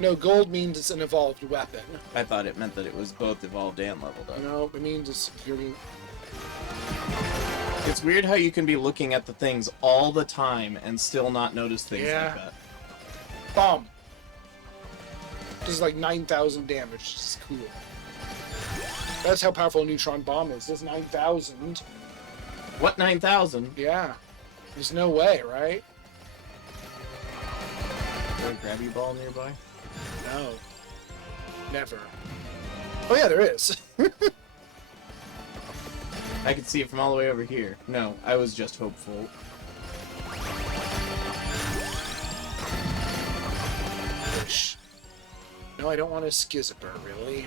No, gold means it's an evolved weapon. I thought it meant that it was both evolved and leveled up. No, it means it's you're being... It's weird how you can be looking at the things all the time and still not notice things like that. Bomb. This is like 9,000 damage. This is cool. That's how powerful a neutron bomb is. It's 9,000. What, 9,000? Yeah. There's no way, right? Is there a grabby ball nearby? No. Never. Oh yeah, there is. I could see it from all the way over here. No, I was just hopeful. No, I don't want a Skizziper, really.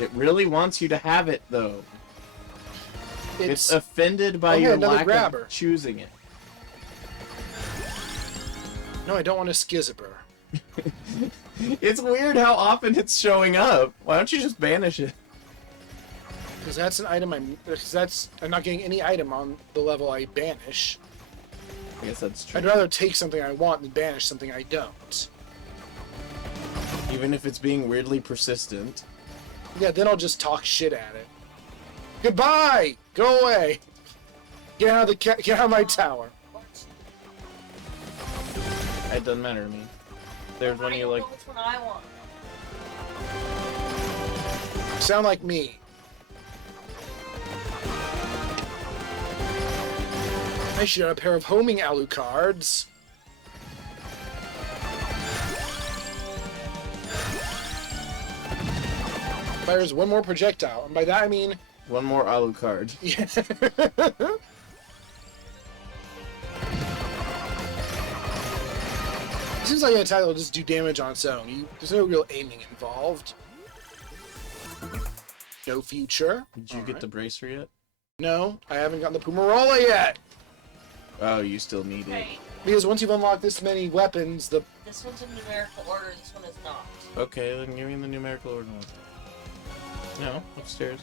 It really wants you to have it, though. It's offended by Oh, yeah, your another lack grabber. of choosing it. No, I don't want a Skizziper. It's weird how often it's showing up. Why don't you just banish it? Because that's an item I'm not getting any item on the level I banish. I guess that's true. I'd rather take something I want than banish something I don't. Even if it's being weirdly persistent. Yeah, then I'll just talk shit at it. Goodbye! Go away! Get out of get out of my tower. It doesn't matter to me. There's one you like. Which one I want. Sound like me. I should have a pair of homing Alucards. Fires one more projectile, and by that I mean... One more Alucard. Yeah. It seems like an attack will just do damage on its own. There's no real aiming involved. No future. Did you get the bracer yet? No, I haven't gotten the Pumarola yet. Oh, you still need it. Okay, Because once you've unlocked this many weapons, the... this one's in numerical order, this one is not. Okay, then give me the numerical order one. No, upstairs.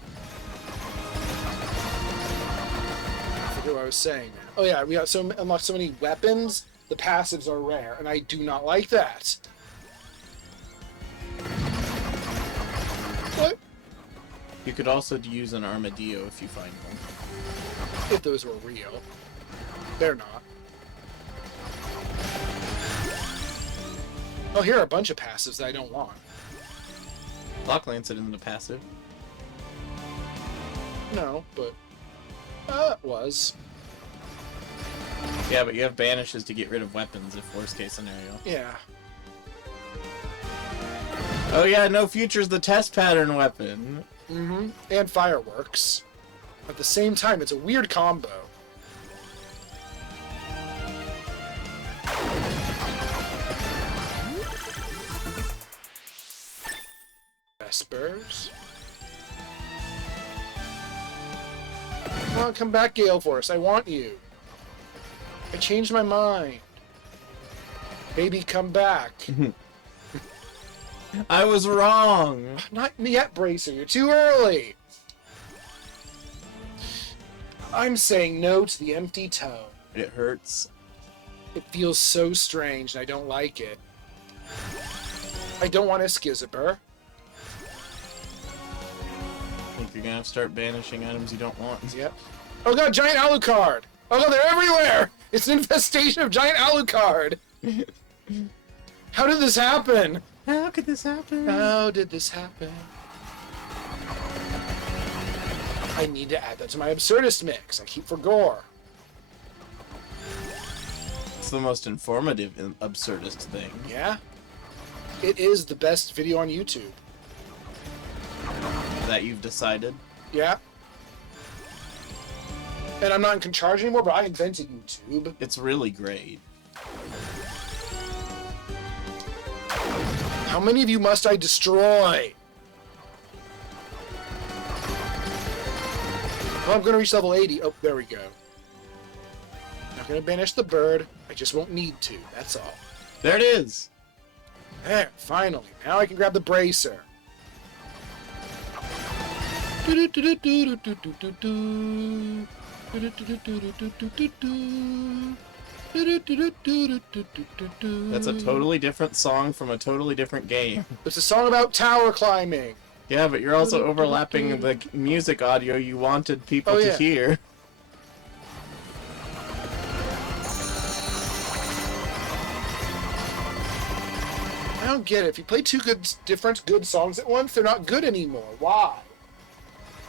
I forget what I was saying. Oh yeah, we got unlocked so many weapons, the passives are rare, and I do not like that. What? You could also use an Armadillo if you find one. If those were real. They're not. Oh, here are a bunch of passives that I don't want. Lock Lancet isn't a passive. No, but... it was. Yeah, but you have banishes to get rid of weapons if worst case scenario. Yeah. Oh yeah, no future's the test pattern weapon. Mm-hmm. And fireworks. At the same time, it's a weird combo. Vespers. Come on, come back, Gale Force. I want you. I changed my mind. Baby, come back. I was wrong. Not yet, Bracer. You're too early. I'm saying no to the empty tone. It hurts. It feels so strange, and I don't like it. I don't want a Skizziper. I think you're gonna have to start banishing items you don't want. Yep. Oh god, giant Alucard! Oh god, they're everywhere! It's an infestation of giant Alucard! How did this happen? How could this happen? How did this happen? I need to add that to my Absurdist mix. I keep for gore. It's the most informative and absurdist thing. Yeah? It is the best video on YouTube. That you've decided. Yeah? And I'm not in charge anymore, but I invented YouTube. It's really great. How many of you must I destroy? Oh, I'm gonna reach level 80. Oh, there we go. Not gonna banish the bird. I just won't need to. That's all. There it is! There, finally. Now I can grab the bracer. That's a totally different song from a totally different game. It's a song about tower climbing. Yeah, but you're also overlapping the music audio you wanted people Oh, to yeah. hear. I don't get it. If you play two different good songs at once, they're not good anymore. Why?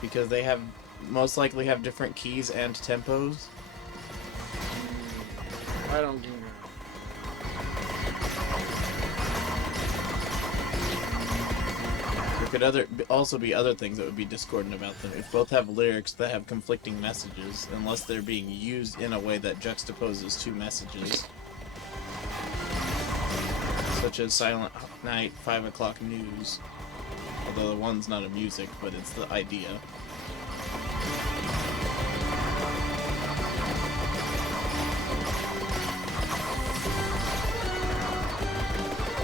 Because they have most likely have different keys and tempos. I don't do that. There could also be other things that would be discordant about them. If both have lyrics that have conflicting messages, unless they're being used in a way that juxtaposes two messages. Such as Silent Night, 5 o'clock news. Although the one's not a music, but it's the idea.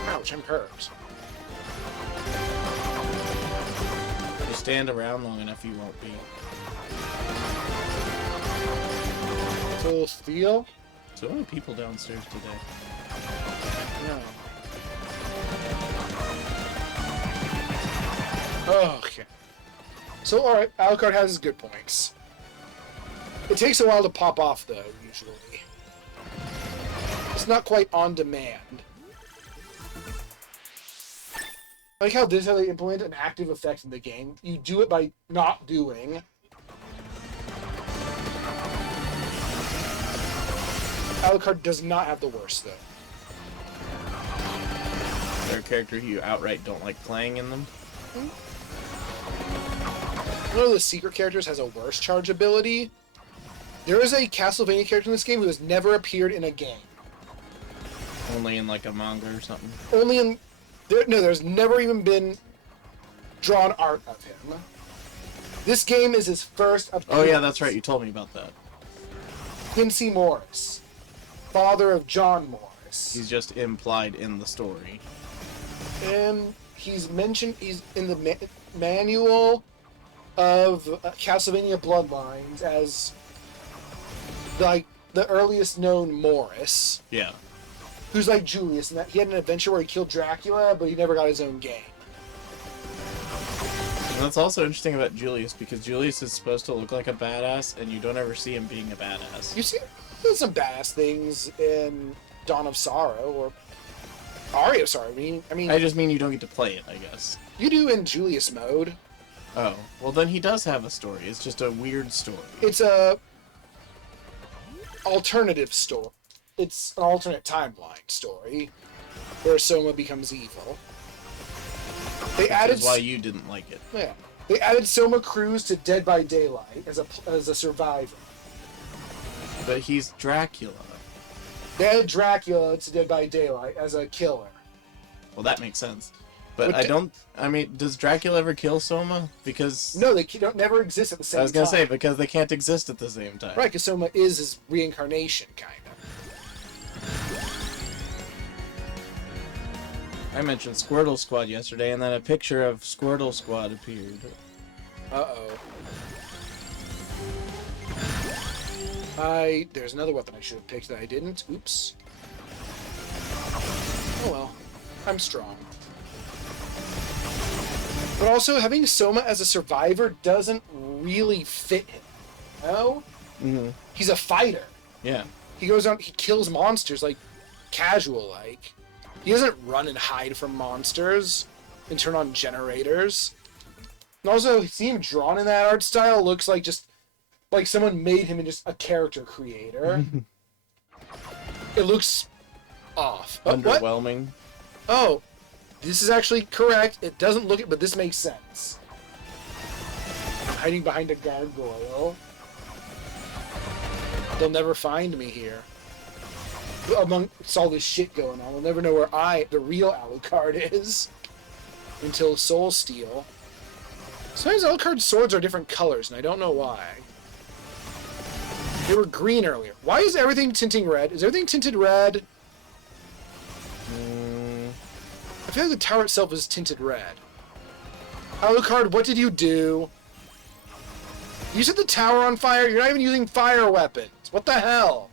Ouch, I'm hurt. If you stand around long enough, you won't be. Full steel? So many people downstairs today. No. Okay. So, alright, Alucard has his good points. It takes a while to pop off, though, usually. It's not quite on demand. I like how this is how they implement an active effect in the game. You do it by not doing. Alucard does not have the worst, though. Is there a character you outright don't like playing in them? One of the secret characters has a worse charge ability. There is a Castlevania character in this game who has never appeared in a game. Only in like a manga or something? Only in... there's never even been drawn art of him. This game is his first appearance. Oh yeah, that's right, you told me about that. Quincy Morris, father of John Morris. He's just implied in the story. And he's mentioned, he's in the manual of Castlevania Bloodlines as like the earliest known Morris, Yeah. who's like Julius, and that he had an adventure where he killed Dracula, but he never got his own game. And that's also interesting about Julius, because Julius is supposed to look like a badass, and you don't ever see him being a badass. You see some badass things in Dawn of Sorrow or Aria of Sorrow. I mean, I just mean you don't get to play it, I guess. you do in Julius mode. Oh, well then he does have a story. It's just a weird story. It's a alternative story. It's an alternate timeline story where Soma becomes evil. They added That's why you didn't like it. yeah. They added Soma Cruz to Dead by Daylight as a survivor. But he's Dracula. They added Dracula to Dead by Daylight as a killer. Well, that makes sense. But But I mean, does Dracula ever kill Soma? Because... No, they don't never exist at the same time. I was gonna say, because they can't exist at the same time. Right, because Soma is his reincarnation, kind of. I mentioned Squirtle Squad yesterday, and then a picture of Squirtle Squad appeared. Uh-oh. There's another weapon I should have picked that I didn't. Oops. Oh well. I'm strong. But also, having Soma as a survivor doesn't really fit him. No? Mm-hmm. He's a fighter. Yeah. He goes on, he kills monsters, like, casual-like. He doesn't run and hide from monsters and turn on generators. And also, seeing him drawn in that art style looks like just like someone made him in just a character creator. It looks off. What? Underwhelming. Oh, this is actually correct. It doesn't look it, but this makes sense. Hiding behind a gargoyle. They'll never find me here. Amongst all this shit going on, we'll never know where the real Alucard is until Soul Steel. Sometimes Alucard's swords are different colors, and I don't know why. They were green earlier. Why is everything tinting red? Is everything tinted red? I feel like the tower itself is tinted red. Alucard, what did you do? You set the tower on fire? You're not even using fire weapons. What the hell?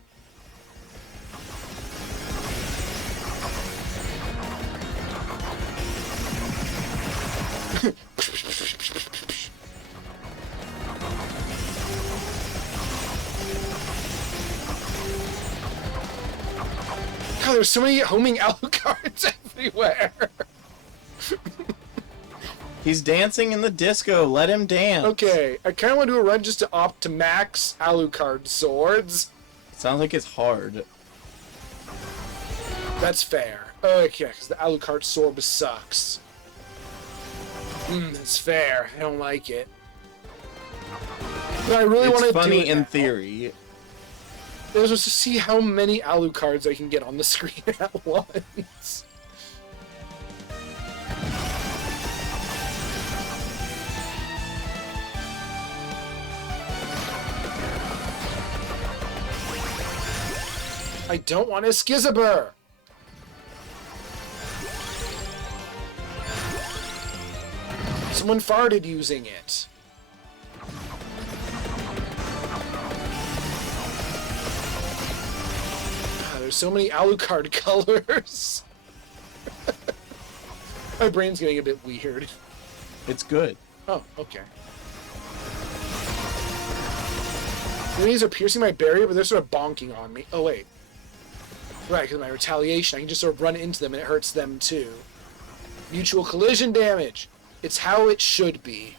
there's so many homing Alucards everywhere. He's dancing in the disco. Let him dance. Okay, I kind of want to do a run just to opt to max Alucard swords. Sounds like it's hard. That's fair. Okay, because the Alucard sword sucks. That's fair. I don't like it. But I really want to do it. It's funny in now. theory. It was just to see how many Alucards I can get on the screen at once. I don't want a Skizabur! Someone farted using it. There's so many Alucard colors. My brain's getting a bit weird. It's good. Oh, okay. These are piercing my barrier, but they're sort of bonking on me. Oh, wait. Right, because of my retaliation, I can just sort of run into them and it hurts them too. Mutual collision damage. It's how it should be.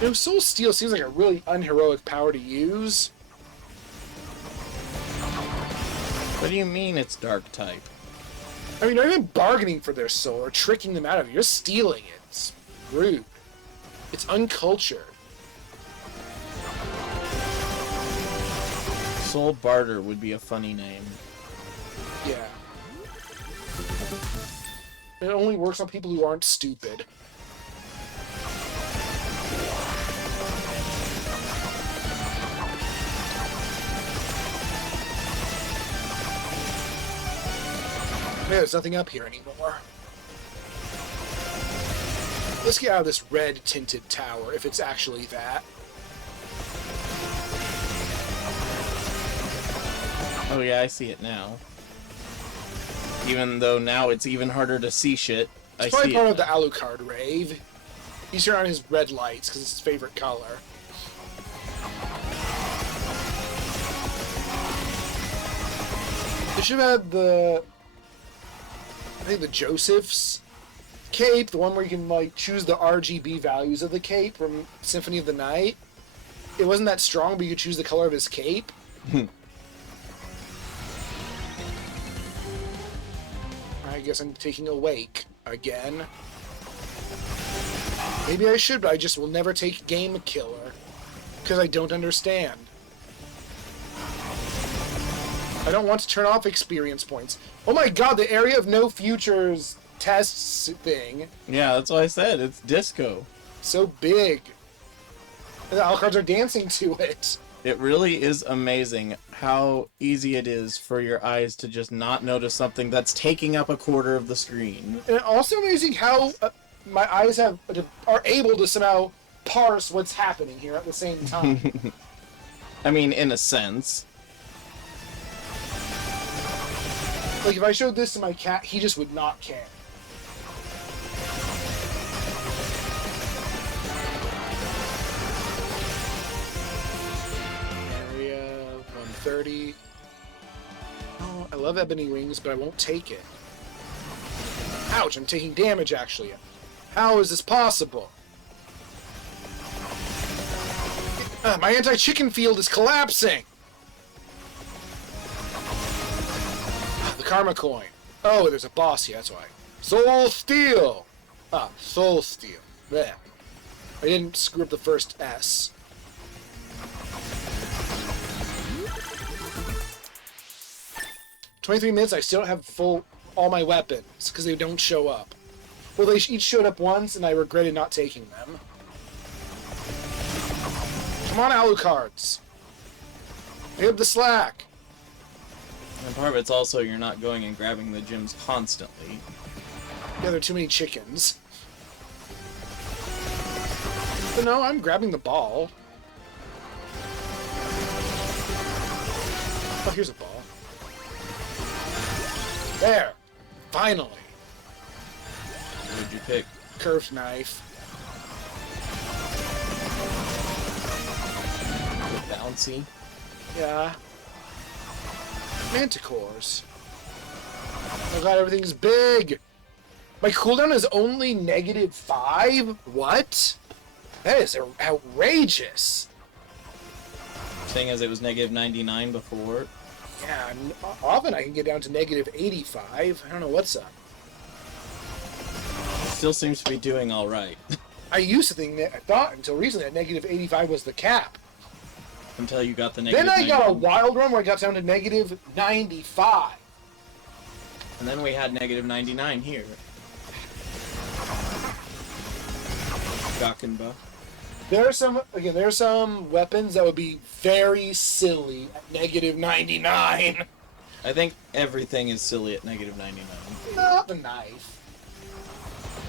You know, Soul Steel seems like a really unheroic power to use. What do you mean it's dark type? I mean, not even bargaining for their soul or tricking them out of it. You're stealing it. It's rude. It's uncultured. Soul Barter would be a funny name. Yeah. It only works on people who aren't stupid. There's nothing up here anymore. Let's get out of this red tinted tower, if it's actually that. Oh yeah, I see it now. Even though now it's even harder to see shit. It's I probably see part it of the now. Alucard rave. He's here on his red lights because it's his favorite color. They should have had I think the Joseph's cape, the one where you can like choose the RGB values of the cape from Symphony of the Night. It wasn't that strong, but you could choose the color of his cape. I guess I'm taking a wake again. Maybe I should, but I just will never take Game Killer. Because I don't understand. I don't want to turn off experience points. Oh my god, the Area of No Futures tests thing. Yeah, that's what I said. It's disco. So big. And the Alucards are dancing to it. It really is amazing how easy it is for your eyes to just not notice something that's taking up a quarter of the screen. And also amazing how my eyes are able to somehow parse what's happening here at the same time. I mean, in a sense. Like, if I showed this to my cat, he just would not care. Area 130. Oh, I love Ebony Wings, but I won't take it. Ouch, I'm taking damage, actually. How is this possible? My anti-chicken field is collapsing! The Karma Coin. Oh, there's a boss here, that's why. Soul Steel! Ah, Soul Steel. There. I didn't screw up the first S. $23 I still don't have all my weapons, because they don't show up. Well, they each showed up once, and I regretted not taking them. Come on, Alucards. Pick up the slack. And part of it's also you're not going and grabbing the gems constantly. Yeah, there are too many chickens. But no, I'm grabbing the ball. Oh, here's a ball. There! Finally! What would you pick? Curved knife. bouncy. Yeah. Manticores. Oh god, everything's big! My cooldown is only -5? What? That is outrageous! Seeing as it was -99 before. Yeah, often I can get down to -85. I don't know what's up. Still seems to be doing alright. I used to think that, I thought until recently, that -85 was the cap. Until you got the Then I got a -99. wild run where I got down to -95. And then we had -99 here. Gakenba. There are some weapons that would be very silly at -99. I think everything is silly at -99. Not the knife.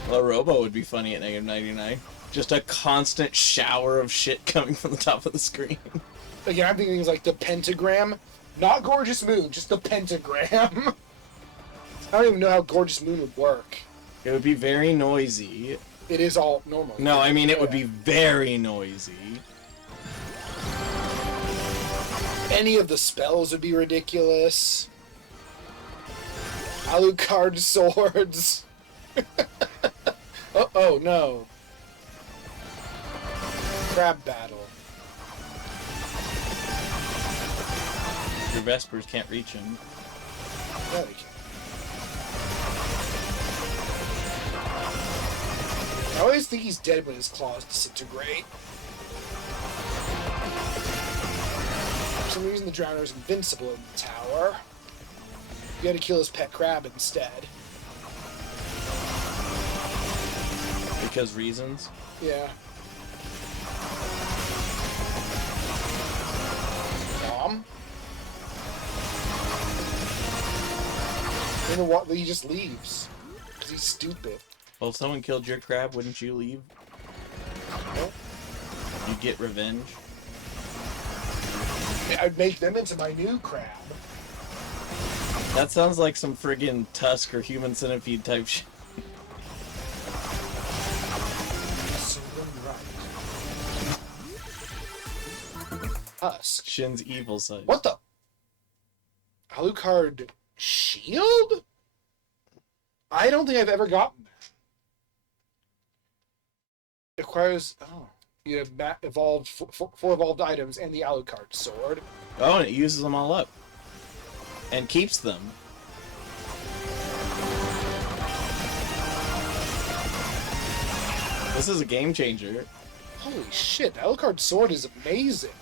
Well, Robo would be funny at -99. Just a constant shower of shit coming from the top of the screen. Again, I'm thinking things like the pentagram. Not Gorgeous Moon, just the pentagram. I don't even know how Gorgeous Moon would work. It would be very noisy. It is all normal. No, I mean it would be very noisy. Any of the spells would be ridiculous. Alucard swords. Oh no. Crab battle. Your Vespers can't reach him. Yeah, they can. I always think he's dead when his claws disintegrate. For some reason, the Drowner is invincible in the tower. You gotta kill his pet crab instead. Because reasons? Yeah. Bomb? You know what? He just leaves. Because he's stupid. Well, if someone killed your crab, wouldn't you leave? Nope. You'd get revenge. I'd make them into my new crab. That sounds like some friggin' Tusk or Human Centipede type shit. So right. Tusk. Shin's evil side. What the? Alucard shield? I don't think I've ever gotten that. Acquires. Oh. You have evolved four evolved items and the Alucard sword. Oh, and it uses them all up. And keeps them. This is a game changer. Holy shit, the Alucard sword is amazing.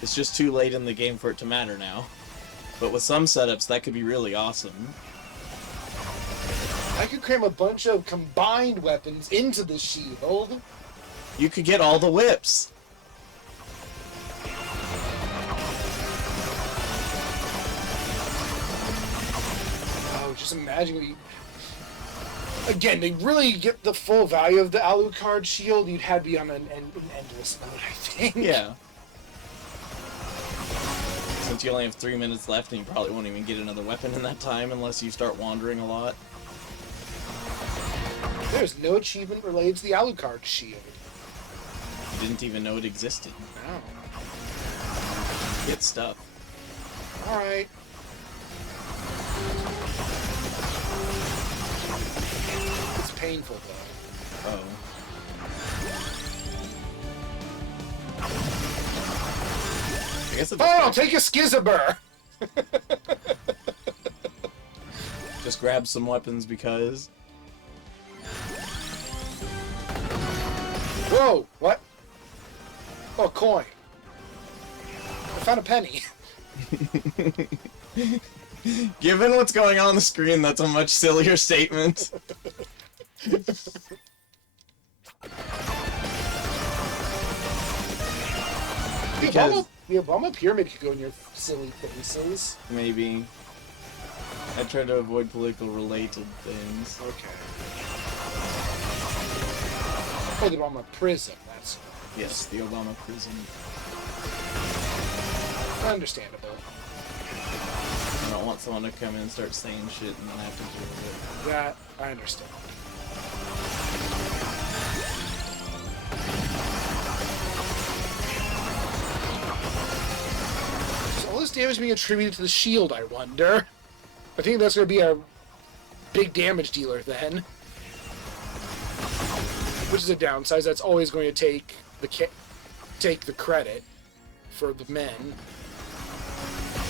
It's just too late in the game for it to matter now. But with some setups, that could be really awesome. I could cram a bunch of combined weapons into the shield. You could get all the whips. Oh, just imagine what you... Again, to really get the full value of the Alucard shield, you'd have to be on an endless mode, I think. Yeah. Since you only have 3 minutes left, and you probably won't even get another weapon in that time unless you start wandering a lot. There's no achievement related to the Alucard shield. You didn't even know it existed. No. Get stuff. Alright. It's painful, though. Oh. I guess it's Oh, take a Skizabur! just grab some weapons because... Whoa! What? Oh, a coin. I found a penny. Given what's going on the screen, that's a much sillier statement. Because... The Obama pyramid could go in your silly faces. Maybe. I try to avoid political related things. Okay. Oh, the Obama prism. That's Yes, the Obama prison. understandable. I don't want someone to come in and start saying shit and then I have to deal with That I understand. damage being attributed to the shield, I wonder? I think that's going to be our big damage dealer then. Which is a downside. That's always going to take the credit for the men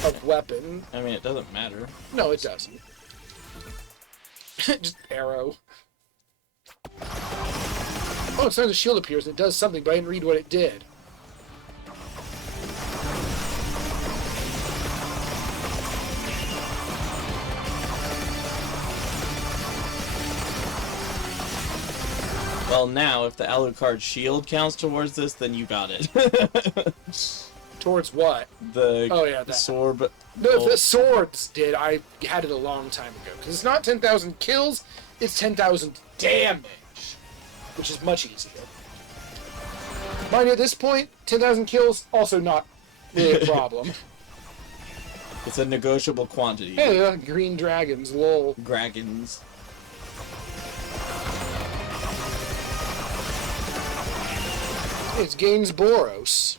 of weapon. I mean, it doesn't matter. No, it doesn't. Just arrow. Oh, it's time the shield appears. It does something, but I didn't read what it did. Well, now, if the Alucard shield counts towards this, then you got it. Towards what? The Oh, yeah, that. sword. No, if the swords did, I had it a long time ago. Because it's not 10,000 kills, it's 10,000 damage. Which is much easier. Mind you, at this point, 10,000 kills, also not really a problem. It's a negotiable quantity. Hey, green dragons, lol. Dragons. It's Gaines Boros.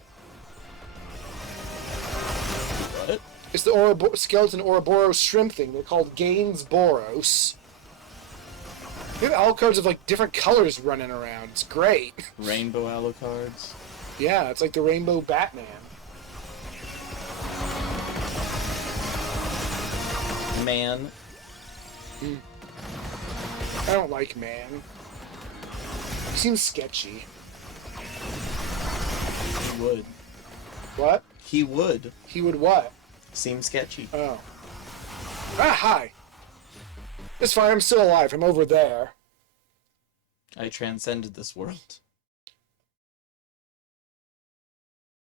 What? It's the skeleton Ouroboros shrimp thing. They're called Gaines Boros. We have Alucards of like different colors running around. It's great. Rainbow Alucards. Yeah, it's like the Rainbow Batman. Man. I don't like man. He seems sketchy. He would. What? He would. He would what? Seem sketchy. Oh. Ah, hi. It's fine, I'm still alive. I'm over there. I transcended this world.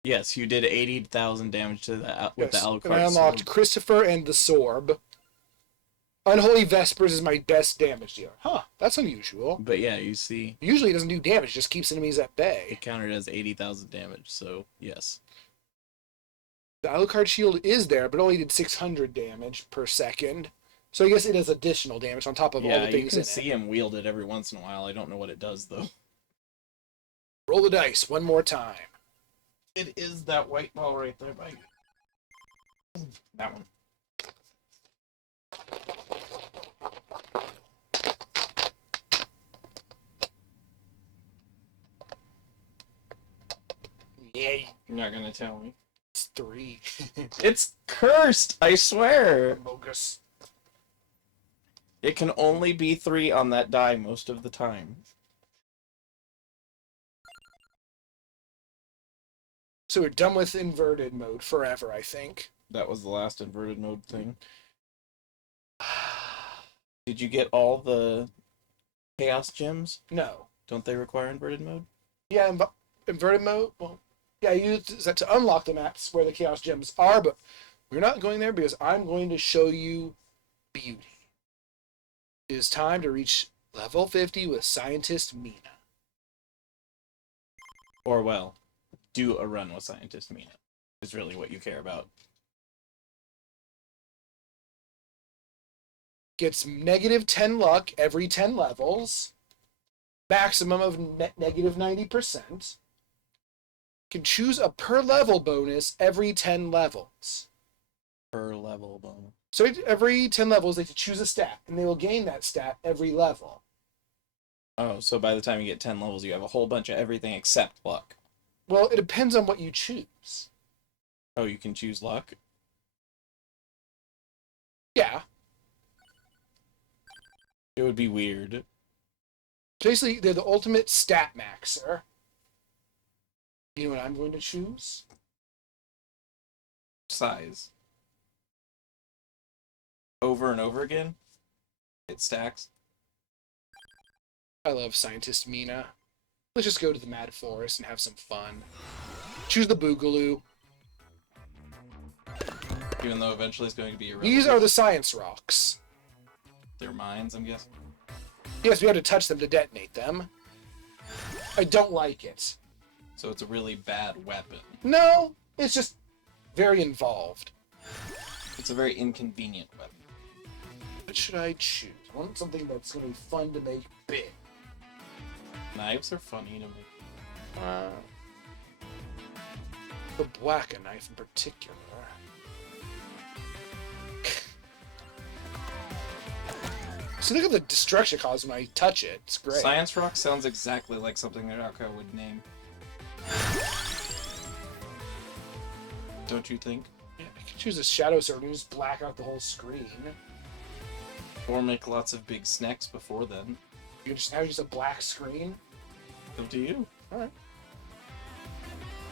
Yes, you did 80,000 damage to the with the Yes, Alucard and I unlocked sword. Christopher and the Sorb. Unholy Vespers is my best damage dealer. Huh, that's unusual. But yeah, you see, Usually it doesn't do damage, it just keeps enemies at bay. it counted as 80,000 damage, so yes. The Alucard shield is there, but only did 600 damage per second. So I guess it does additional damage on top of all Yeah, the you things can in see it. him wield it every once in a while. I don't know what it does, though. Roll the dice one more time. It is that white ball right there by that one. Yeah, You're not gonna tell me. it's 3. It's cursed, I swear. Bogus. It can only be 3 on that die most of the time. So we're done with inverted mode forever, I think. That was the last inverted mode thing. Did you get all the chaos gems? No. Don't they require inverted mode? Yeah, inverted mode? Well, yeah, you use that to unlock the maps where the Chaos Gems are, but we're not going there because I'm going to show you beauty. It is time to reach level 50 with Scientist Mina. Or, well, do a run with Scientist Mina. Is really what you care about. Gets negative 10 luck every 10 levels. Maximum of negative 90%. Can choose a per level bonus every 10 levels. Per level bonus. So every 10 levels, they have to choose a stat, and they will gain that stat every level. Oh, so by the time you get 10 levels, you have a whole bunch of everything except luck. Well, it depends on what you choose. Oh, you can choose luck? Yeah. It would be weird. Basically, they're the ultimate stat maxer. You know what I'm going to choose? Size. Over and over again? It stacks. I love Scientist Mina. Let's just go to the Mad Forest and have some fun. Choose the Boogaloo. Even though eventually it's going to be irrelevant. These are the science rocks. They're mines, I'm guessing. Yes, we have to touch them to detonate them. I don't like it. So it's a really bad weapon. No, it's just very involved. It's a very inconvenient weapon. What should I choose? I want something that's going to be fun to make big. Knives are funny to me. The Black knife in particular. See, look at the destruction it causes when I touch it. It's great. Science Rock sounds exactly like something that Rocco would name. Don't you think? Yeah, I could choose a Shadow Sword and just black out the whole screen. Or make lots of big snacks before then. You could just have just a black screen. Up to you. Alright.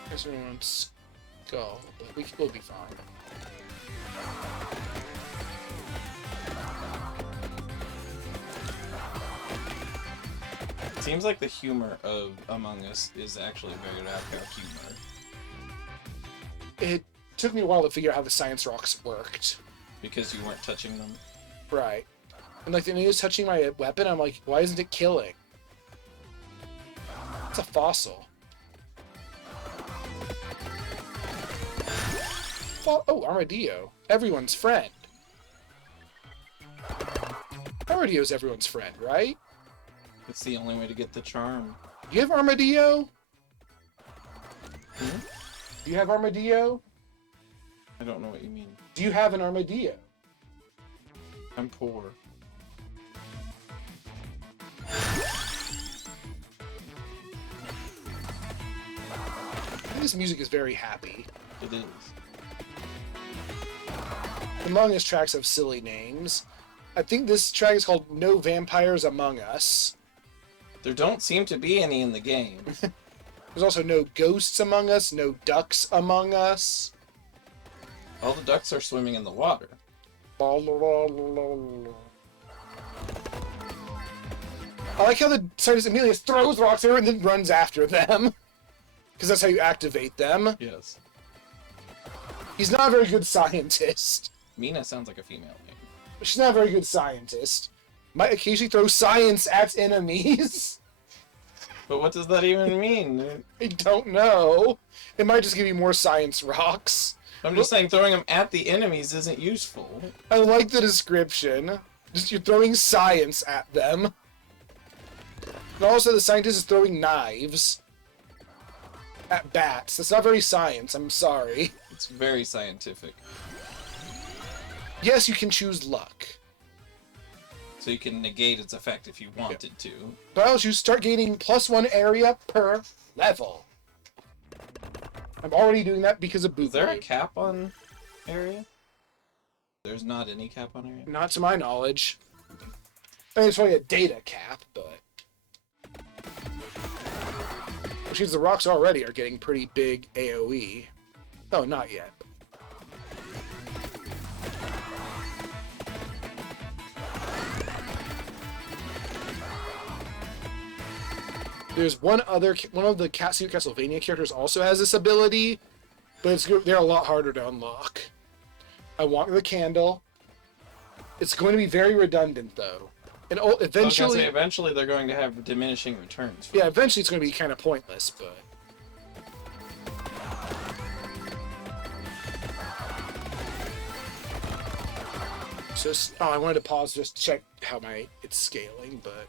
I guess we want Skull, but we'll be fine. It seems like the humor of Among Us is actually very Rocco humor. It took me a while to figure out how the science rocks worked. Because you weren't touching them. Right. And like, when he was touching my weapon, I'm like, why isn't it killing? It's a fossil. Oh, Armadillo. Everyone's friend. Armadillo's everyone's friend, right? It's the only way to get the charm. Do you have Armadillo? Hmm? Do you have Armadillo? I don't know what you mean. Do you have an Armadillo? I'm poor. This music is very happy. It is. Among Us tracks have silly names. I think this track is called No Vampires Among Us. There don't seem to be any in the game. There's also no ghosts among us, no ducks among us. All the ducks are swimming in the water. I like how the scientist immediately throws rocks at her and then runs after them. Because that's how you activate them. Yes. He's not a very good scientist. Mina sounds like a female name. She's not a very good scientist. Might occasionally throw science at enemies. But what does that even mean? I don't know. It might just give you more science rocks. I'm just saying throwing them at the enemies isn't useful. I like the description. Just you're throwing science at them. And also the scientist is throwing knives at bats. That's not very science, I'm sorry. It's very scientific. Yes, you can choose luck. So you can negate its effect if you wanted to. But else you start gaining +1 area per level. I'm already doing that because of Boot Is there a Raid. cap on area? There's not any cap on area? Not to my knowledge. I mean, it's probably a data cap, but... Which means the rocks already are getting pretty big AoE. Oh, not yet. There's one of the Secret Castlevania characters also has this ability, but they're a lot harder to unlock. I want the candle. It's going to be very redundant though, and eventually, eventually they're going to have diminishing returns. Yeah, eventually it's going to be kind of pointless, but. So, I wanted to pause just to check how it's scaling, but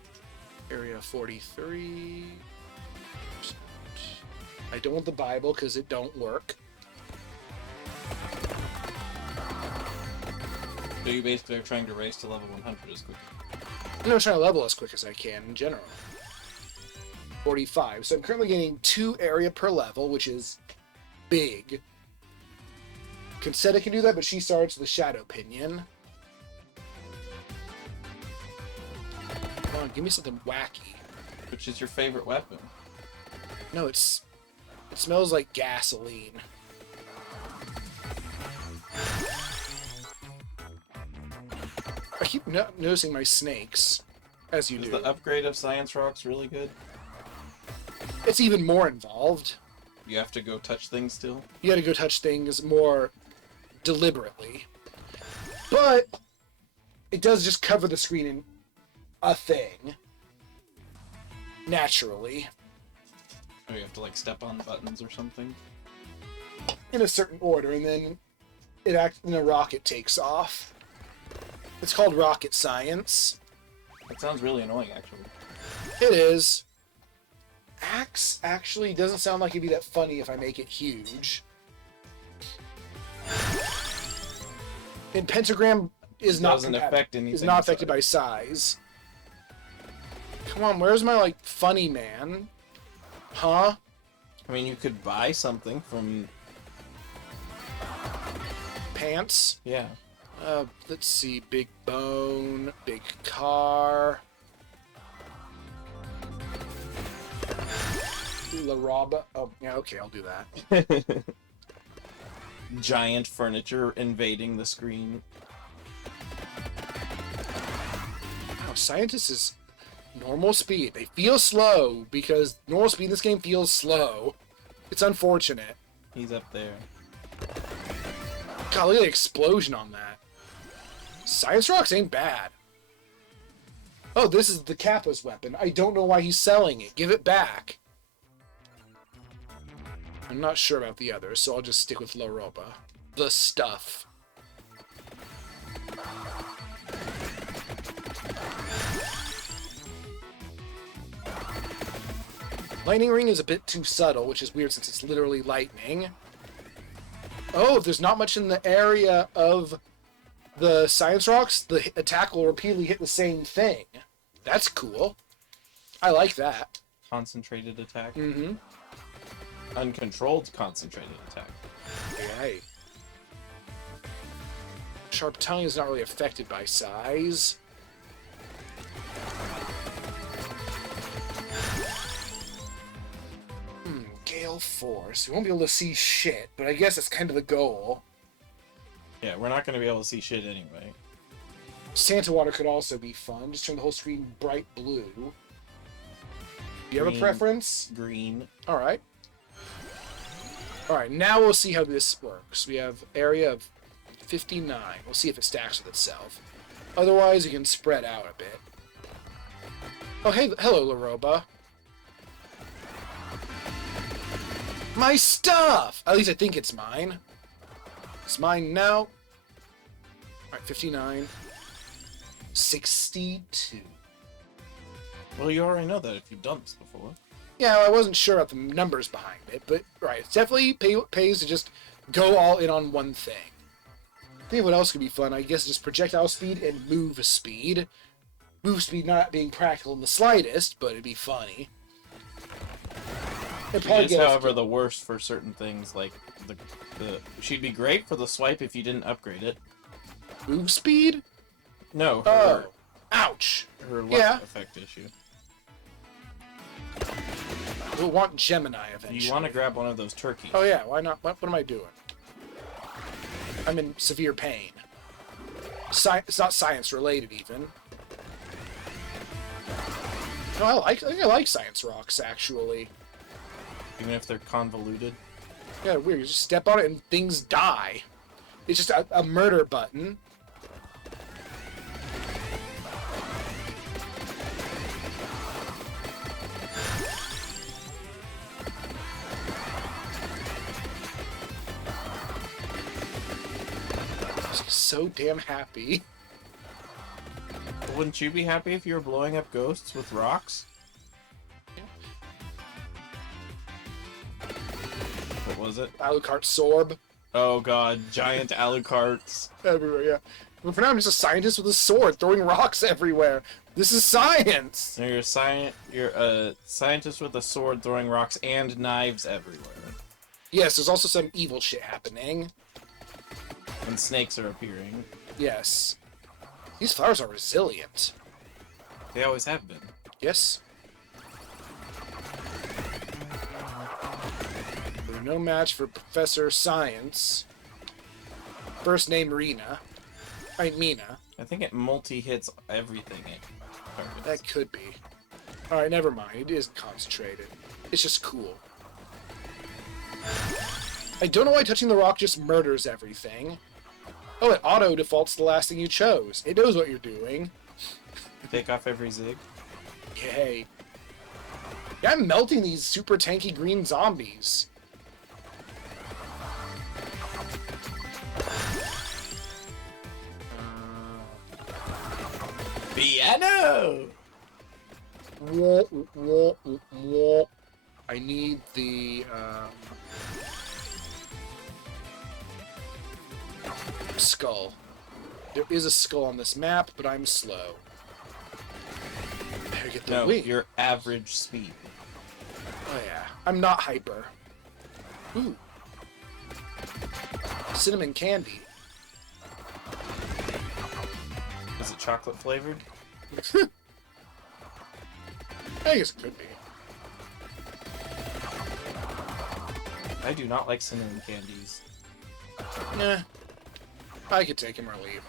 area 43. I don't want the Bible because it don't work. So you basically are trying to race to level 100 as quick. I'm not trying to level as quick as I can in general. 45. So I'm currently getting 2 area per level, which is big. Consetta can do that, but she starts with Shadow Pinion. Come on, give me something wacky. Which is your favorite weapon? No, it smells like gasoline. I keep noticing my snakes, as you Is do. the upgrade of Science Rocks really good? It's even more involved. You have to go touch things still? You gotta go touch things more deliberately. But it does just cover the screen in a thing. Naturally. Or you have to like step on buttons or something? In a certain order, and then a rocket takes off. It's called rocket science. That sounds really annoying, actually. It is. Axe actually doesn't sound like it'd be that funny if I make it huge. In Pentagram, is not doesn't compatible- affect anything. is not affected by inside. size. Come on, where's my like funny man? Huh? I mean, you could buy something from. Pants. Yeah. Let's see. Big bone. Big car. La Roba. Oh, yeah. Okay, I'll do that. Giant furniture invading the screen. Oh, Scientist is normal speed. They feel slow because normal speed in this game feels slow. It's unfortunate. He's up there. God, look at the explosion on that. Science Rocks ain't bad. Oh, this is the Kappa's weapon. I don't know why he's selling it. Give it back. I'm not sure about the others, so I'll just stick with La Roba. The stuff. Lightning Ring is a bit too subtle, which is weird since it's literally lightning. Oh, if there's not much in the area of the Science Rocks, the attack will repeatedly hit the same thing. That's cool. I like that. Concentrated attack. Mm-hmm. Uncontrolled concentrated attack. Yay. Sharp Tongue is not really affected by size. Gale Force. We won't be able to see shit, but I guess that's kind of the goal. Yeah, we're not going to be able to see shit anyway. Santa Water could also be fun. Just turn the whole screen bright blue. Do you have a Green. preference? Green. Alright. Alright, now we'll see how this works. We have area of 59. We'll see if it stacks with itself. Otherwise, you can spread out a bit. Oh, hey, hello, La Roba. My stuff! At least I think it's mine. It's mine now. Alright, 59. 62. Well, you already know that if you've done this before. Yeah, I wasn't sure about the numbers behind it, but right, it definitely pays to just go all in on one thing. I think what else could be fun, I guess, just projectile speed and move speed. Move speed not being practical in the slightest, but it'd be funny. It'd She probably is, get us- however, the worst for certain things, like the she'd be great for the swipe if you didn't upgrade it. move speed? No, Oh, her, ouch. her luck Yeah. effect issue. We'll want Gemini eventually. You want to grab one of those turkeys. Oh yeah, why not? What am I doing? I'm in severe pain. It's not science related even. No, I think I like Science Rocks actually. Even if they're convoluted. Yeah, weird. You just step on it and things die. It's just a murder button. I'm so damn happy. Wouldn't you be happy if you were blowing up ghosts with rocks? What was it? Alucard Sorb Oh god, giant Alucards. everywhere, yeah. But for now, I'm just a scientist with a sword throwing rocks everywhere. This is science! You're a scientist with a sword throwing rocks and knives everywhere. Yes, there's also some evil shit happening. And snakes are appearing. Yes. These flowers are resilient. They always have been. Yes. We're no match for Professor Science. First name Mina. Mina. I think it multi-hits everything it targets. That could be. Alright, never mind. It isn't concentrated. It's just cool. I don't know why touching the rock just murders everything. Oh, it auto defaults the last thing you chose. It knows what you're doing. Take off every zig. Yay. Yeah, I'm melting these super tanky green zombies. Piano! Wah, wah, wah. I need the skull. There is a skull on this map, but I'm slow. Better get the No, wing. your average speed. Oh yeah, I'm not hyper. Ooh. Cinnamon candy. Is it chocolate flavored? I guess it could be. I do not like cinnamon candies. Nah. I could take him or leave him.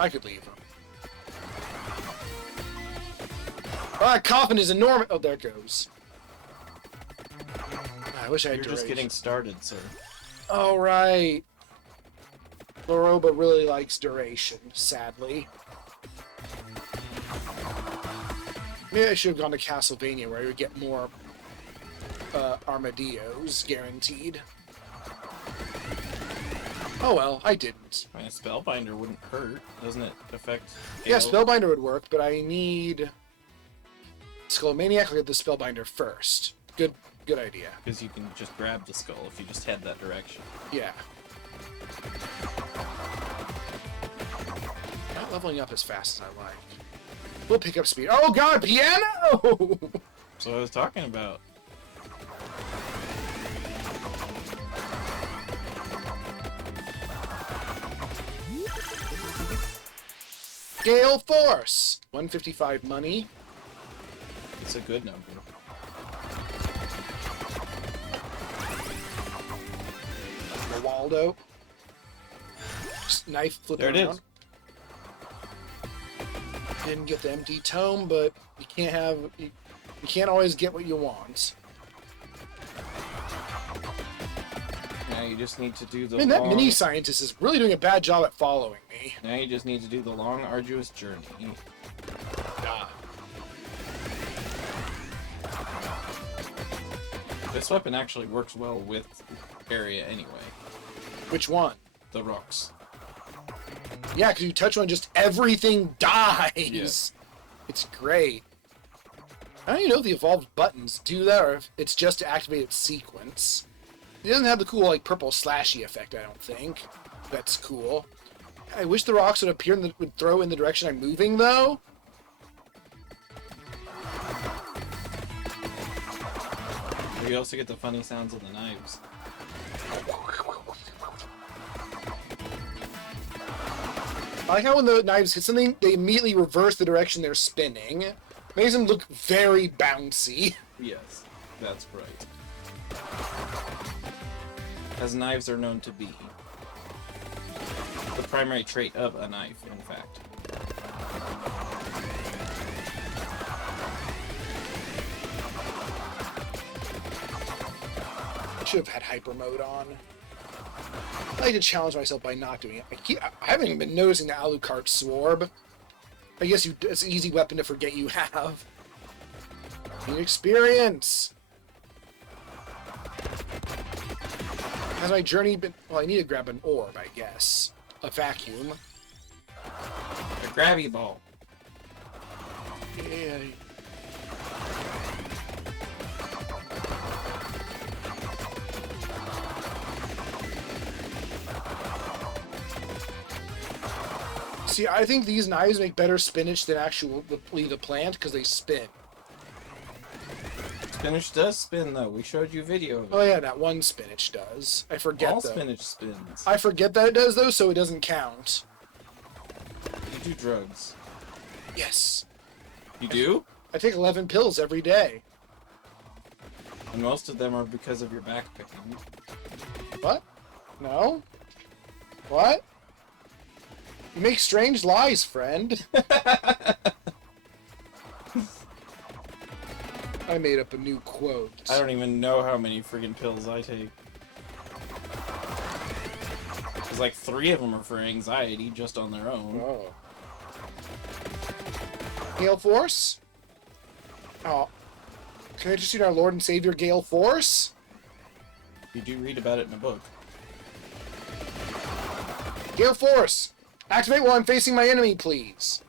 I could leave him. Oh, that coffin is enormous. Oh, there it goes. I wish I had You're just duration. getting started, sir. Oh, right. Loroba really likes duration, sadly. Maybe I should have gone to Castlevania where I would get more armadillos, guaranteed. Oh well, I didn't. I mean, a spellbinder wouldn't hurt. Doesn't it affect... Yeah, hail? Spellbinder would work, but I need... Skullmaniac, I'll get the Spellbinder first. Good idea. Because you can just grab the skull if you just head that direction. Yeah. Not leveling up as fast as I like. We'll pick up speed. Oh god, piano! That's what I was talking about. Gale Force! 155 money. It's a good number. Waldo. Just knife flipping There it around. is. Didn't get the empty tome, but you can't have... You can't always get what you want. Now you just need to do the I mean, that long... mini scientist is really doing a bad job at following me. Now you just need to do the long, arduous journey. Ah. This weapon actually works well with area anyway. Which one? The rocks. Yeah, because you touch one, just everything dies. Yeah. It's great. I don't even know if the evolved buttons do that, or if it's just to activate its sequence. It doesn't have the cool, like, purple slashy effect, I don't think. That's cool. I wish the rocks would appear and would throw in the direction I'm moving, though. You also get the funny sounds of the knives. I like how when the knives hit something, they immediately reverse the direction they're spinning. Makes them look very bouncy. Yes, that's right. As knives are known to be. The primary trait of a knife, in fact. I should have had hyper mode on. I like to challenge myself by not doing it. I haven't even been noticing the Alucard Swarb. I guess it's an easy weapon to forget you have. Need experience! Has my journey been... Well, I need to grab an orb, I guess. A vacuum. A grabby ball. Yeah. See, I think these knives make better spinach than the plant because they spin. Spinach does spin, though. We showed you a video of it. Oh yeah, that one spinach does. I forget All though. spinach spins. I forget that it does though, so it doesn't count. You do drugs. Yes. You do? I take 11 pills every day. And most of them are because of your backpicking. What? No? What? You make strange lies, friend. I made up a new quote. I don't even know how many friggin' pills I take. There's like 3 of them are for anxiety just on their own. Oh. Gale Force? Oh. Can I just see our Lord and Savior Gale Force? You do read about it in a book. Gale Force! Activate while I'm facing my enemy, please.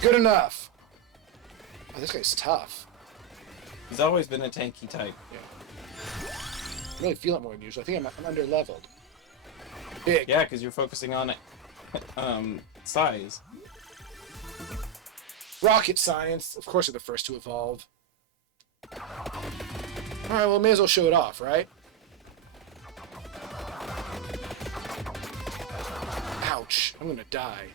Good enough. Oh, this guy's tough. He's always been a tanky type. I really feel it more than usual. I think I'm under-leveled. Big. Yeah, because you're focusing on size. Rocket science. Of course, they're the first to evolve. Alright, well, may as well show it off, right? Ouch. I'm gonna die.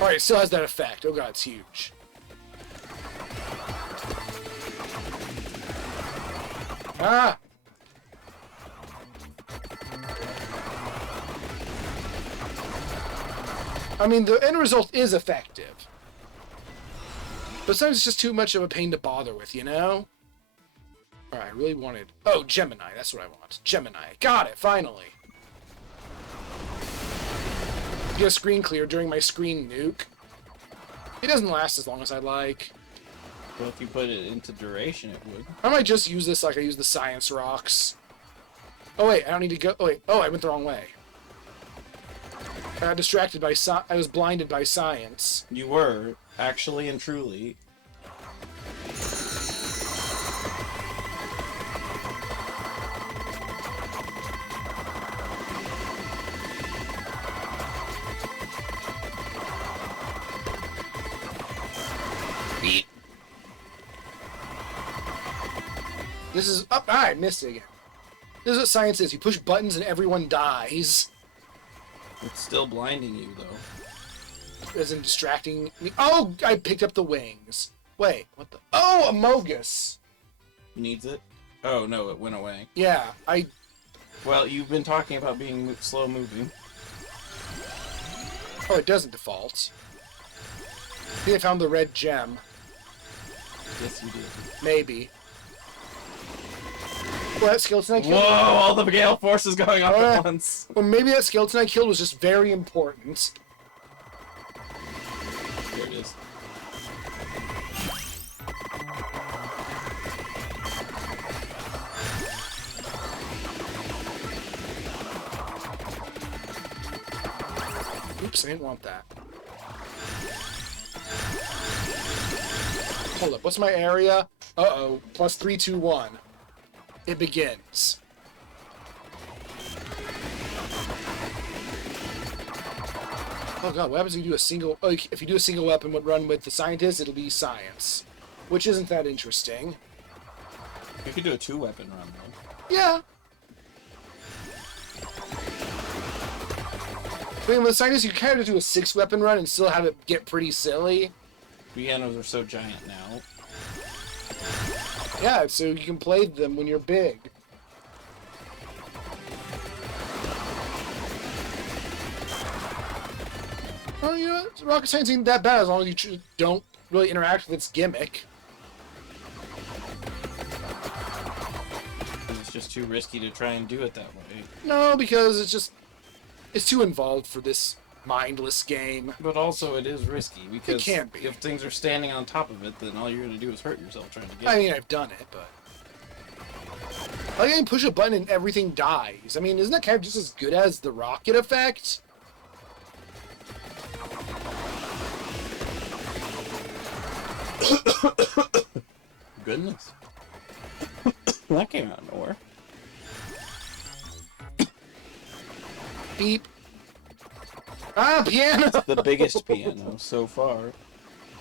Alright, it still has that effect. Oh god, it's huge. Ah! I mean, the end result is effective. But sometimes it's just too much of a pain to bother with, you know? Alright, I really wanted... Oh, Gemini. That's what I want. Gemini. Got it, finally. Get a screen clear during my screen nuke. It doesn't last as long as I like. Well, if you put it into duration, it would. I might just use this like I use the science rocks. Oh wait, I don't need to go... Oh wait, oh, I went the wrong way. I got distracted by I was blinded by science. You were, actually and truly. Beat. This is... Oh, I missed it again. This is what science is. You push buttons and everyone dies. It's still blinding you, though. As in distracting me. Oh, I picked up the wings. Wait, what the... Oh, Amogus! Needs it? Oh, no, it went away. Yeah, Well, you've been talking about being slow moving. Oh, it doesn't default. I think I found the red gem. Yes, you did. Maybe. Well, that skeleton I Whoa, killed... all the gale forces going off at once. Well, maybe that skeleton I killed was just very important. There it is. Oops, I didn't want that. Hold up, what's my area? Uh-oh, plus 3, 2, 1. It begins. Oh god, what happens if you do a single... Oh, if you do a single weapon run with the scientist, it'll be science. Which isn't that interesting. You could do a 2-weapon run, though. Yeah. I mean, with the scientist, you kind of do a 6-weapon run and still have it get pretty silly. Pianos are so giant now. Yeah, so you can play them when you're big. Well, you know, rocket science ain't that bad as long as you don't really interact with its gimmick. It's just too risky to try and do it that way. No, because it's too involved for this mindless game. But also, it is risky, because It can be. if things are standing on top of it, then all you're going to do is hurt yourself trying to get I it. mean, I've done it, but... Like, I can push a button and everything dies. I mean, isn't that kind of just as good as the rocket effect? Goodness. That came out of nowhere. Beep. Ah, piano! The biggest piano so far.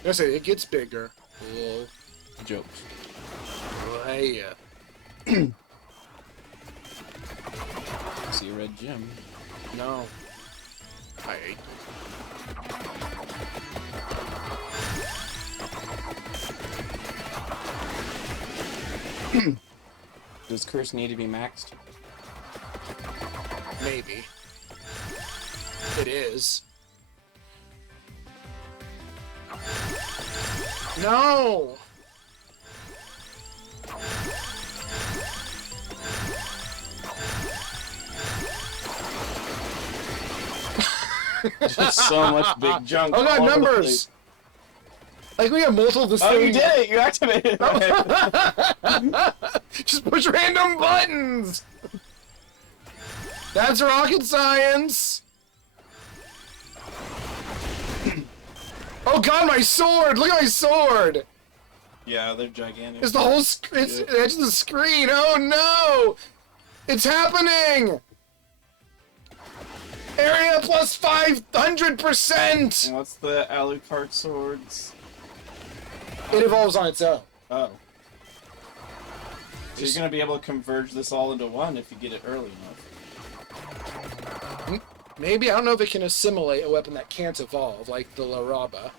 I say, it gets bigger. Whoa. Jokes. Oh, hey, See a red gem. no. I hate. Does curse need to be maxed? Maybe. It is. No! Just so much big junk. Oh god, all over the numbers! place. Like, we have multiple of this Oh, you thing. did it! You activated it! Just push random buttons! That's rocket science! Oh god, my sword! Look at my sword! Yeah, they're gigantic. It's the whole it's the edge of the screen! Oh no! It's happening! Area plus 500%! And what's the Alucard swords? It evolves on its own. Oh. So you're gonna be able to converge this all into one if you get it early enough. Maybe, I don't know if it can assimilate a weapon that can't evolve, like the Laraba.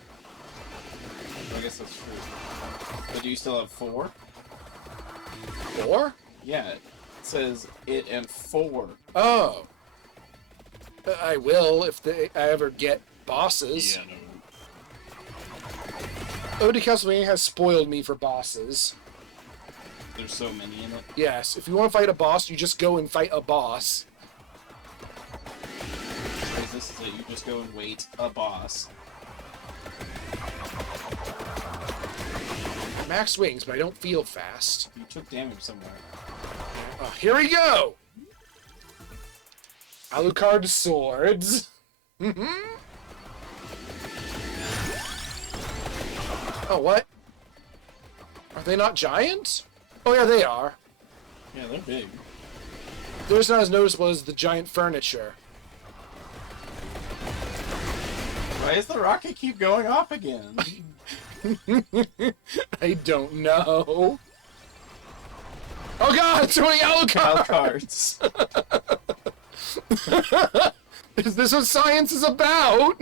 I guess that's true. But do you still have 4? 4? Yeah, it says it and 4. Oh. I will if I ever get bosses. Yeah, no. Ode to Castlevania has spoiled me for bosses. There's so many in it. Yes, if you want to fight a boss, you just go and fight a boss. Because this is it, you just go and wait a boss. Max wings, but I don't feel fast. You took damage somewhere. Oh, here we go! Alucard swords. Oh, what? Are they not giant? Oh yeah, they are. Yeah, they're big. They're just not as noticeable as the giant furniture. Why does the rocket keep going off again? I don't know. Oh god, so many Alucards! Cards. Is this what science is about?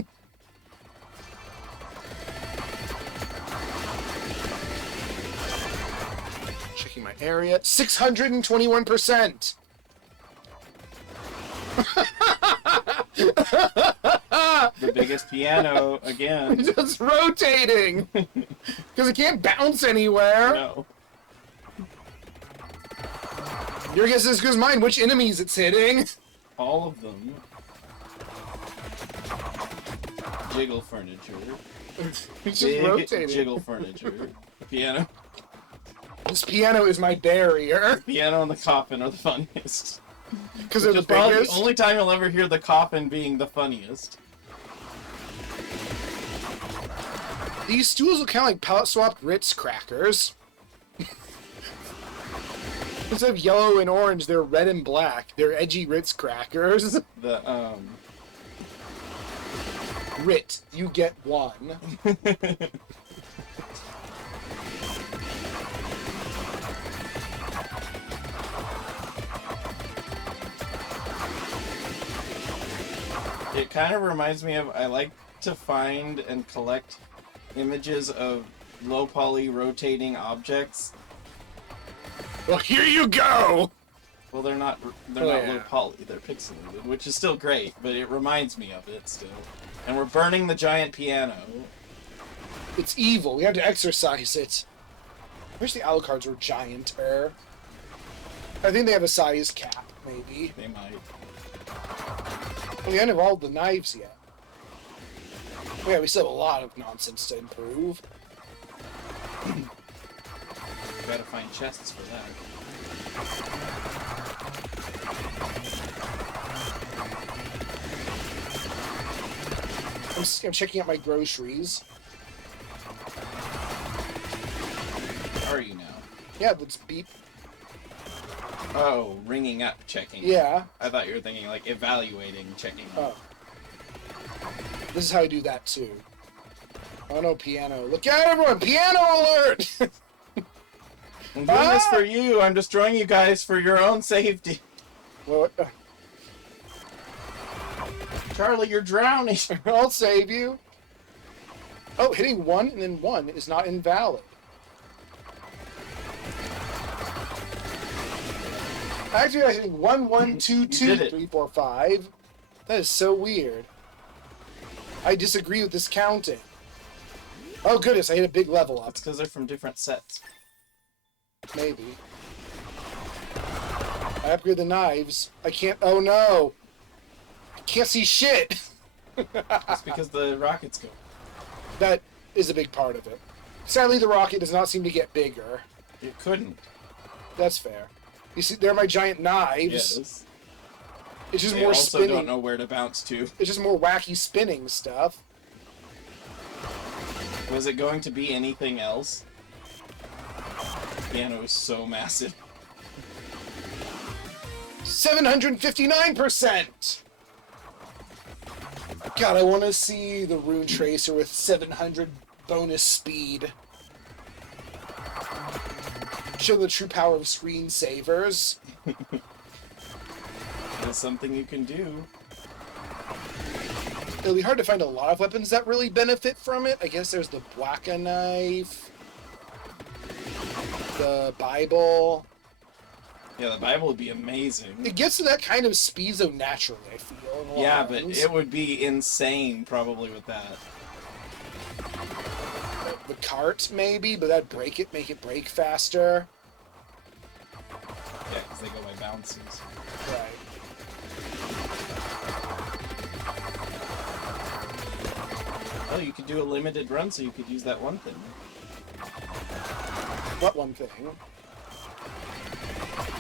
Checking my area. 621%! The biggest piano again. Just rotating! Because it can't bounce anywhere! No. Your guess is as good as mine which enemies it's hitting. All of them. Jiggle furniture. It's just Big rotating. jiggle furniture. Piano. This piano is my barrier. Piano and the coffin are the funniest. Because they're the Which is probably biggest. the only time you'll ever hear the coffin being the funniest. These stools look kind of like palette swapped Ritz crackers. Instead of yellow and orange, they're red and black. They're edgy Ritz crackers. The, Rit, you get one. It kind of reminds me of, I like to find and collect images of low poly rotating objects. Well, here you go! Well, they're not Oh, low yeah. poly, they're pixelated, which is still great, but it reminds me of it still. And we're burning the giant piano. It's evil. We have to exercise it. I wish the Alucards were gianter. I think they have a size cap, maybe. They might. Well, we haven't evolved the knives yet. Oh, yeah, we still have a lot of nonsense to improve. Gotta find chests for that. I'm checking out my groceries. Where are you now? Yeah, that's beep. Oh, ringing up, checking. Yeah. I thought you were thinking like evaluating, checking. Oh. This is how I do that too. Oh no, piano. Look out, everyone! Piano alert! I'm doing this for you. I'm destroying you guys for your own safety. Well, Charlie, you're drowning. I'll save you. Oh, hitting 1 and then 1 is not invalid. Actually, I think 1, 1, 2, You 2, did it. 3, 4, 5. That is so weird. I disagree with this counting. Oh goodness, I hit a big level up. That's because they're from different sets. Maybe. I upgrade the knives. I can't. Oh no! I can't see shit! That's because the rockets go. That is a big part of it. Sadly, the rocket does not seem to get bigger. It couldn't. That's fair. You see, they're my giant knives. Yes. It's just They more also spinning. don't know where to bounce to. It's just more wacky spinning stuff. Was it going to be anything else? Piano is so massive. 759%! God, I want to see the Rune Tracer with 700 bonus speed. Show the true power of screensavers. That's something you can do. It'll be hard to find a lot of weapons that really benefit from it. I guess there's the Bwaka knife, the Bible. Yeah, the Bible would be amazing. It gets to that kind of speed so naturally, I feel. in a lot Yeah, of but ones. it would be insane probably with that. The cart, maybe, but that'd break it, make it break faster. Yeah, because they go by bounces. Right. Oh, you could do a limited run, so you could use that one thing. What one thing?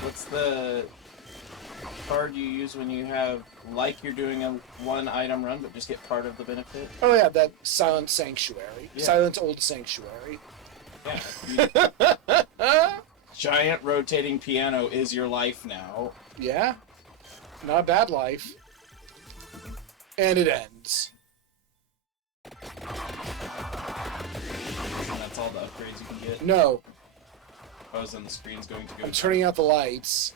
What's the card you use when you have, like you're doing a one item run, but just get part of the benefit? Oh yeah, that Silent Sanctuary. Yeah. Silent Old Sanctuary. Yeah. Giant rotating piano is your life now. Yeah. Not a bad life. And it ends. And that's all the upgrades you can get. No, Oh, then the screen's going to go. I'm turning out the lights.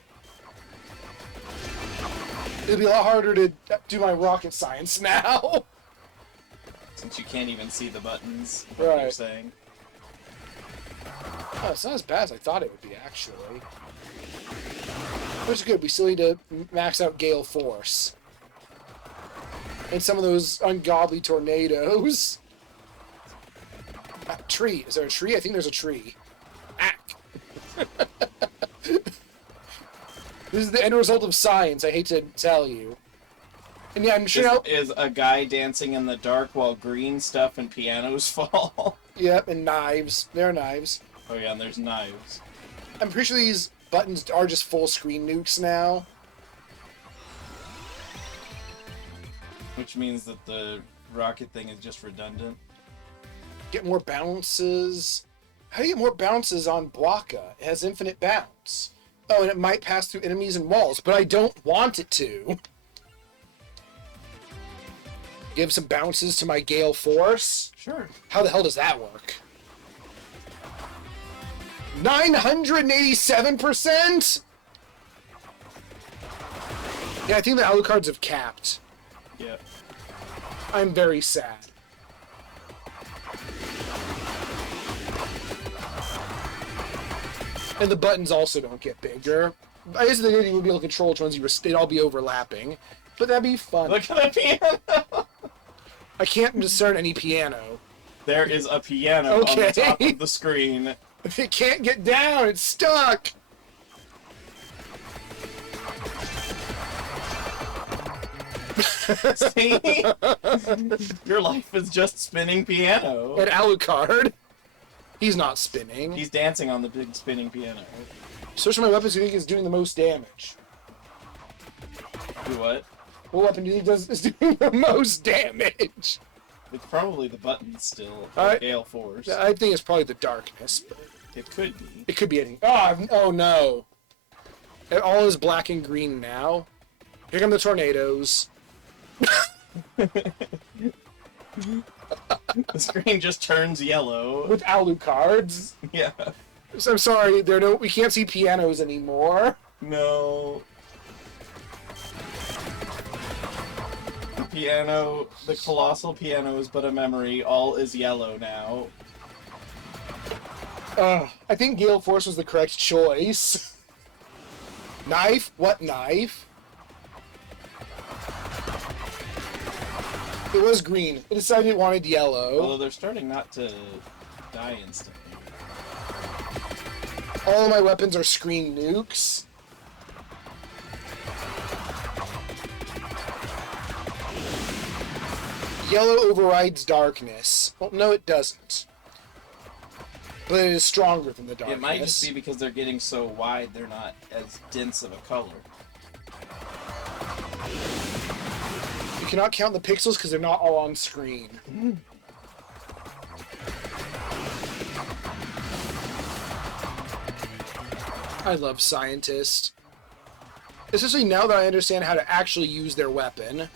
It'll be a lot harder to do my rocket science now. Since you can't even see the buttons, what you're Right. saying. Oh, it's not as bad as I thought it would be, actually. Which is good. We still need to max out Gale Force. And some of those ungodly tornadoes. Tree. Is there a tree? I think there's a tree. Ack. This is the end result of science, I hate to tell you. And yeah, I'm sure now... This is a guy dancing in the dark while green stuff and pianos fall. Yep, and knives. There are knives. Oh yeah, and there's knives. I'm pretty sure these buttons are just full screen nukes now. Which means that the rocket thing is just redundant. Get more bounces. How do you get more bounces on Bwaka? It has infinite bounce. Oh, and it might pass through enemies and walls, but I don't want it to. Give some bounces to my Gale Force. Sure. How the hell does that work? 987%? Yeah, I think the Alucards have capped. Yeah. I'm very sad. And the buttons also don't get bigger. I guess the idea would be able to control which ones they'd all be overlapping. But that'd be fun. Look at the piano! I can't discern any piano. There is a piano on the top Okay. of the screen. It can't get down. It's stuck. See? Your life is just spinning piano. And Alucard. He's not spinning. He's dancing on the big spinning piano. Search for my weapons. Who do you think is doing the most damage? Do what? What weapon do you think is doing the most damage? It's probably the buttons still. Alright. Gale Force. I think it's probably the darkness. But It could be. it could be anything. Oh no. It all is black and green now. Here come the tornadoes. The screen just turns yellow. With Alucards. Yeah. So I'm sorry, we can't see pianos anymore. No. The piano, the colossal piano is but a memory. All is yellow now. I think Gale Force was the correct choice. Knife? What knife? It was green. It decided it wanted yellow. Although they're starting not to die instantly. All of my weapons are screen nukes. Yellow overrides darkness. Well, no, it doesn't. But it is stronger than the darkness. It might just be because they're getting so wide, they're not as dense of a color. You cannot count the pixels because they're not all on screen. I love scientists. Especially now that I understand how to actually use their weapon.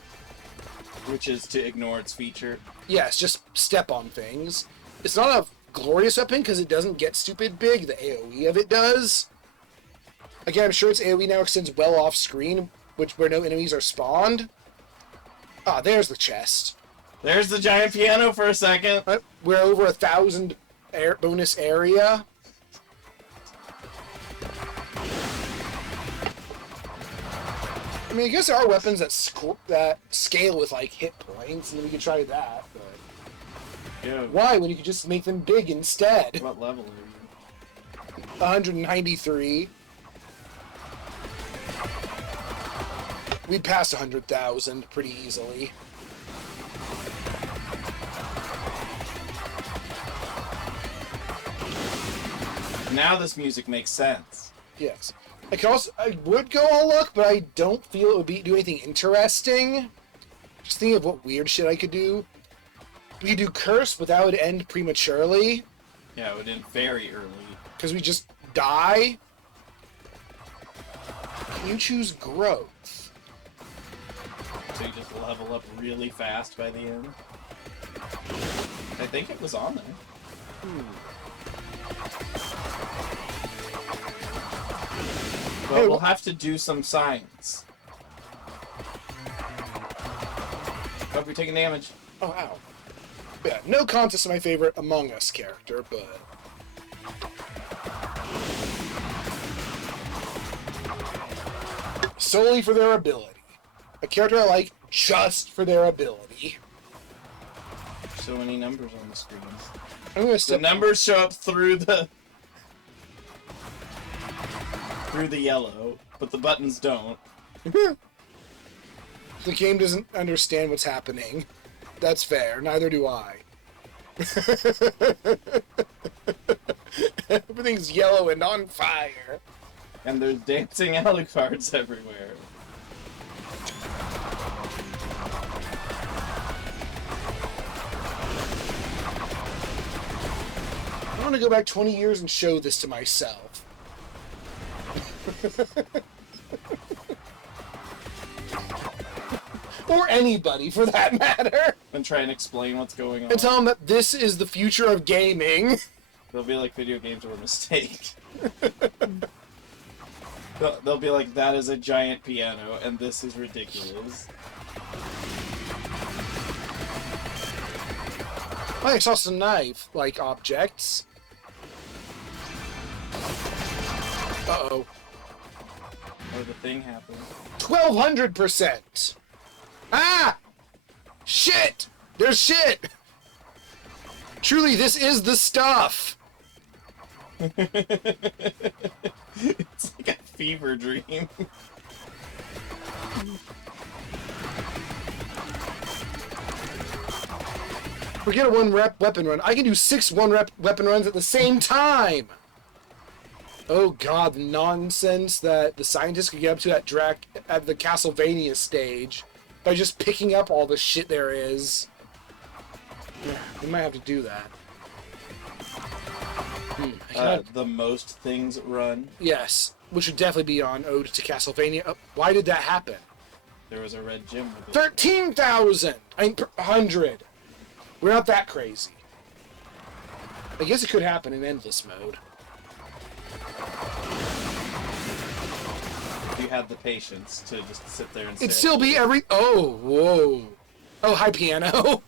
Which is to ignore its feature. Yes, just step on things. It's not a glorious weapon because it doesn't get stupid big. The AoE of it does. Again, I'm sure its AoE now extends well off screen, where no enemies are spawned. Ah, there's the chest. There's the giant piano for a second. We're over 1,000 bonus area. I mean, I guess there are weapons that scale with like hit points, and we could try that. But Yo, why, when you could just make them big instead? what level are you? 193. We'd pass 100,000 pretty easily. Now this music makes sense. Yes. I would go all luck, but I don't feel it would do anything interesting. Just thinking of what weird shit I could do. We could do curse, but that would end prematurely. Yeah, it would end very early. Because we just die. Can you choose growth? So you just level up really fast by the end. I think it was on there. But Hey, we'll have to do some science. Hope you're taking damage. Oh, ow. Yeah, no contest to my favorite Among Us character, but... solely for their ability. A character I like just for their ability. So many numbers on the screen. I'm gonna The step... numbers show up through the yellow, but the buttons don't. The game doesn't understand what's happening. That's fair. Neither do I. Everything's yellow and on fire. And there's dancing Alucards everywhere. I want to go back 20 years and show this to myself. Or anybody, for that matter. And try and explain what's going on. And tell them that this is the future of gaming. They'll be like, video games were a mistake. They'll be like, that is a giant piano, and this is ridiculous. I saw some knife-like objects. Uh-oh. Or the thing happened. 1,200%! Ah! Shit! There's shit! Truly, this is the stuff! It's like a fever dream. Forget a one-rep weapon run. I can do 6 one-rep weapon runs at the same time! Oh god, the nonsense that the scientists could get up to at the Castlevania stage by just picking up all the shit there is. We might have to do that. The most things run. Yes, which would definitely be on Ode to Castlevania. Why did that happen? There was a red gem with it. 13,000! I mean, 100. We're not that crazy. I guess it could happen in endless mode. If you had the patience to just sit there and It'd say, still be every... Oh, whoa. Oh, hi, piano.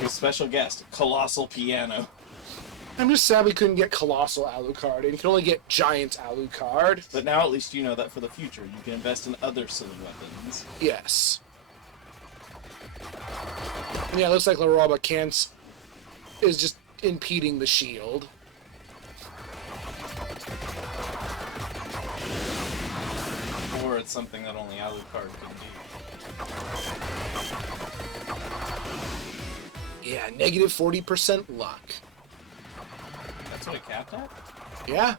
Your special guest, Colossal Piano. I'm just sad we couldn't get Colossal Alucard, and you can only get Giant Alucard. But now at least you know that for the future. You can invest in other silly weapons. Yes. Yeah, it looks like Laroba can't... is just impeding the shield. Or it's something that only Alucard can do. Yeah, negative 40% luck. That's what it capped at? Yeah.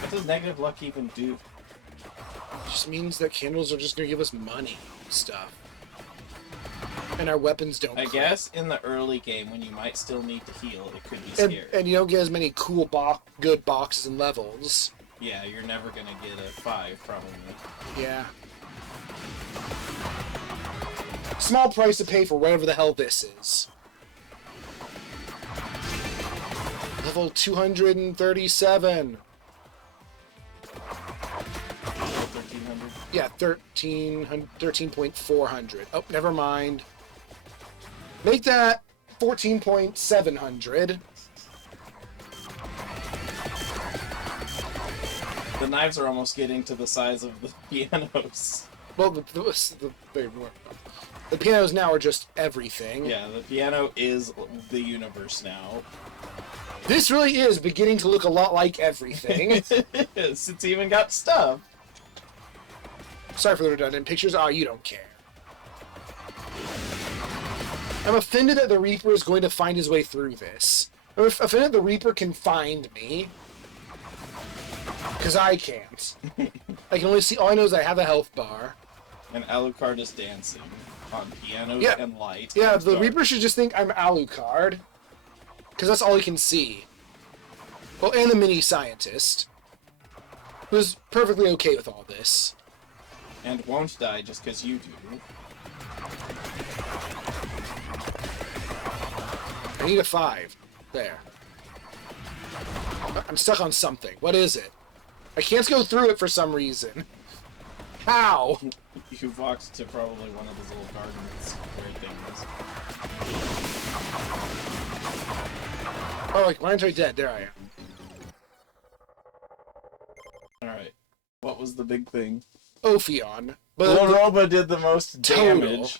What does negative luck even do? It just means that candles are just gonna give us money and stuff. And our weapons don't I crit. guess in the early game, when you might still need to heal, it could be And, scary. and you don't get as many cool good boxes and levels. Yeah, you're never gonna get a 5, probably. Yeah. Small price to pay for whatever the hell this is. Level 237. 1300. Yeah, 13.400. Oh, never mind. Make that 14.700. The knives are almost getting to the size of the pianos. Well, the pianos now are just everything. Yeah, the piano is the universe now. This really is beginning to look a lot like everything. It is. It's even got stuff. Sorry for the redundant pictures. Oh, you don't care. I'm offended that the Reaper is going to find his way through this. I'm offended the Reaper can find me. Because I can't. I can only see... All I know is I have a health bar. And Alucard is dancing on pianos Yeah. and light. Yeah, and the dark. Reaper should just think I'm Alucard. Because that's all he can see. Well, and the mini-scientist. Who's perfectly okay with all this. And won't die just because you do. I need a 5. There. I'm stuck on something. What is it? I can't go through it for some reason. How? You've walked to probably one of those little gardens where things. Oh, like mine's right dead. There I am. Alright. What was the big thing? Ophion. But Loroba did the most Total. damage.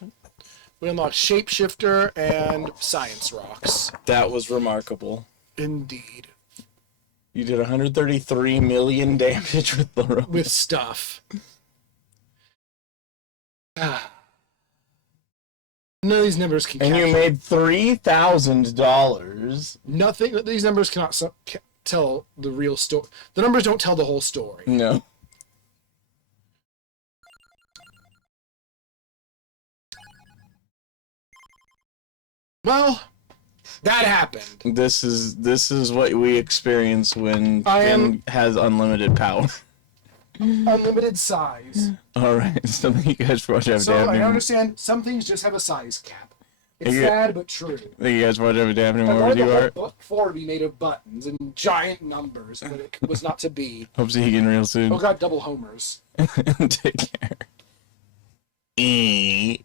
we unlocked Shapeshifter and Science Rocks. That was remarkable. Indeed. You did 133 million damage with Loroba. With stuff. Ah. None of these numbers can And you capture- made $3,000. Nothing. These numbers cannot tell the real story. The numbers don't tell the whole story. No. Well, that happened. This is what we experience when I am- Finn has unlimited power. Unlimited size. Alright, so thank you guys for watching. So I understand some things just have a size cap. It's Yeah. sad but true. Thank you guys for watching. Have a damn I more wanted with the you whole art. book 4 to be made of buttons and giant numbers, but it was not to be. Hope to see you again real soon. Oh god, double homers. Take care.